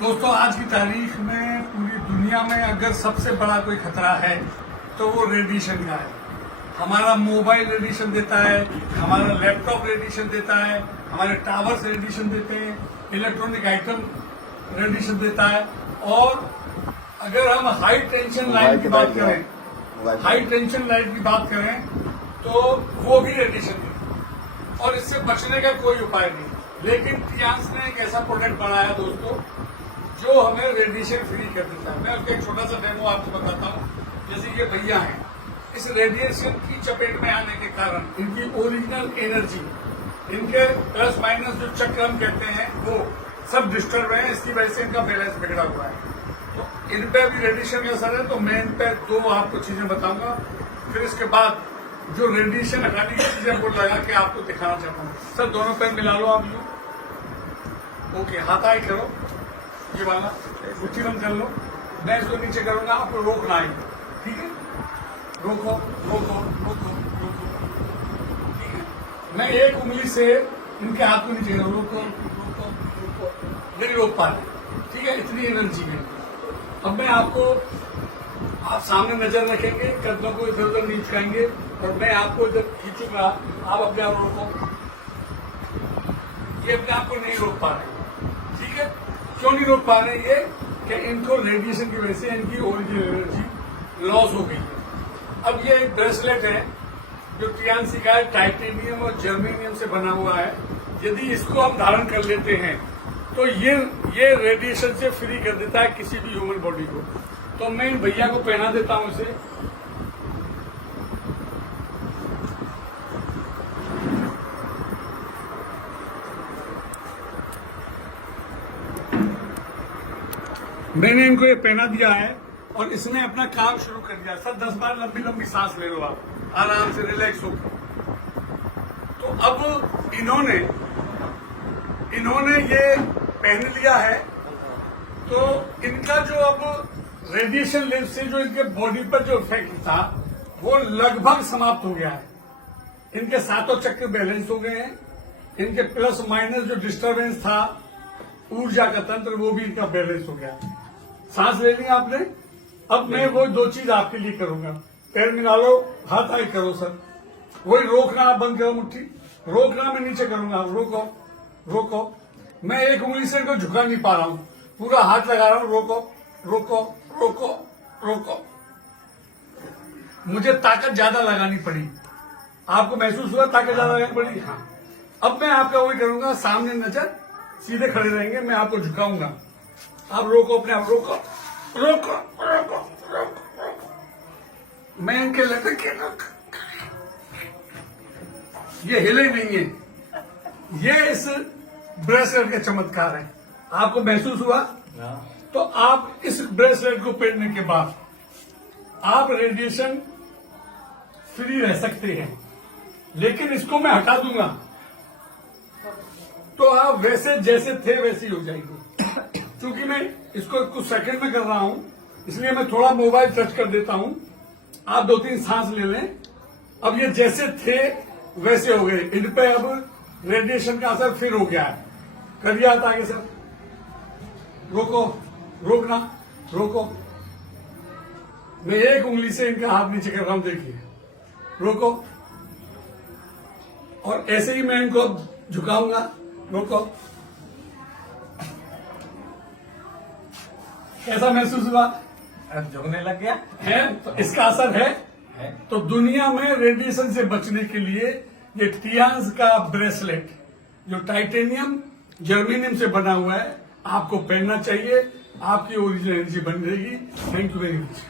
दोस्तों, आज की तारीख में पूरी दुनिया में अगर सबसे बड़ा कोई खतरा है तो वो रेडिएशन का है। हमारा मोबाइल रेडिएशन देता है, हमारा लैपटॉप रेडिएशन देता है, हमारे टावर्स रेडिएशन देते हैं, इलेक्ट्रॉनिक आइटम रेडिएशन देता है। और अगर हम हाई टेंशन लाइट की बात करें, तो वो भी रेडिएशन देता है और इससे बचने का कोई उपाय नहीं। लेकिन टियांस ने एक ऐसा प्रोडक्ट बनाया दोस्तों जो हमें रेडिएशन फ्री कर देता है। मैं उसका एक छोटा सा डेमो आपको बताता हूँ। जैसे ये भैया हैं, इस रेडिएशन की चपेट में आने के कारण इनकी ओरिजिनल एनर्जी, इनके प्लस माइनस जो चक्र हम कहते हैं वो सब डिस्टर्ब है। इसकी वजह से इनका बैलेंस बिगड़ा हुआ है। तो इन पे भी रेडिएशन का असर है। तो मैं इन पे दो आपको चीजें बताऊंगा, फिर इसके बाद जो रेडिएशन हटाने की चीजें वो लगा के आपको दिखाना चाहता हूँ। सर दोनों पैर मिला लो आप यूं। ओके, हाथ आए करो, ये वाला मुट्ठी बंद कर लो। मैं इसको नीचे करूंगा, आपको रोकना है, ठीक है? रोको रोको रोको रोको, ठीक है? मैं एक उंगली से इनके हाथ को नीचे करूँ, रोको रोको रोको, नहीं रोक पा रहे, ठीक है? इतनी एनर्जी है। अब मैं आपको, आप सामने नजर रखेंगे, कदमों को इधर उधर नहीं झुकाएंगे और मैं आपको जब खींचूंगा आप अपने आप रोको। ये अपने आप को नहीं रोक पा रहे, ठीक है? क्यों नहीं रोक पा रहे? ये कि इनको रेडिएशन की वजह से इनकी ओरिजिनल एनर्जी लॉस हो गई है। अब ये एक ब्रेसलेट है जो टियांसी का है, टाइटेनियम और जर्मेनियम से बना हुआ है। यदि इसको हम धारण कर लेते हैं तो ये रेडिएशन से फ्री कर देता है किसी भी ह्यूमन बॉडी को। तो मैं इन भैया को पहना देता हूं इसे। मैंने इनको ये पहना दिया है और इसने अपना काम शुरू कर दिया। सर 10 बार लंबी लंबी सांस ले लो आप, आराम से रिलैक्स होकर। तो अब इन्होंने ये पहन लिया है। तो इनका जो अब रेडिएशन लेंस से जो इनके बॉडी पर जो इफेक्ट था वो लगभग समाप्त हो गया है। इनके सातों चक्र बैलेंस हो गए हैं। इनके प्लस माइनस जो डिस्टरबेंस था, ऊर्जा का तंत्र, वो भी इनका बैलेंस हो गया। सांस ले लिया आपने। अब मैं वो दो चीज आपके लिए करूंगा। पैर मिला लो, हाथ आए करो सर। वही रोकना, आप बंद करो मुट्ठी, रोकना, मैं नीचे करूंगा, रोको रोको। मैं एक उंगली से इनको झुका नहीं पा रहा हूं, पूरा हाथ लगा रहा हूं। रोको रोको रोको रोको। मुझे ताकत ज्यादा लगानी पड़ी। आपको महसूस हुआ ताकत ज्यादा लगानी पड़ी? हाँ। अब मैं आपका वही करूंगा, सामने नजर, सीधे खड़े रहेंगे, मैं आपको झुकाऊंगा। आप रोको अपने आप, रोको रोको रोको रोको। मैं इनके लटक के ये हिले नहीं है। ये इस ब्रेसलेट का चमत्कार है। आपको महसूस हुआ? तो आप इस ब्रेसलेट को पहनने के बाद आप रेडिएशन फ्री रह सकते हैं। लेकिन इसको मैं हटा दूंगा तो आप वैसे जैसे थे वैसे ही हो जाएंगे। क्योंकि मैं इसको कुछ सेकंड में कर रहा हूं, इसलिए मैं थोड़ा मोबाइल टच कर देता हूं। आप 2-3 सांस ले लें। अब ये जैसे थे वैसे हो गए। इन पे अब रेडिएशन का असर फिर हो गया है। करिए हाथ आगे सर। रोको, रोकना, रोको। मैं एक उंगली से इनका हाथ नीचे कर रहा हूं, देखिए। रोको। और ऐसे ही मैं इनको झुकाऊंगा। रोको। कैसा महसूस हुआ? अब झुकने लग गया है? तो इसका असर है। तो दुनिया में रेडिएशन से बचने के लिए ये टियांस का ब्रेसलेट जो टाइटेनियम जर्मेनियम से बना हुआ है, आपको पहनना चाहिए। आपकी ओरिजिनल एनर्जी बनी रहेगी। Thank you very much.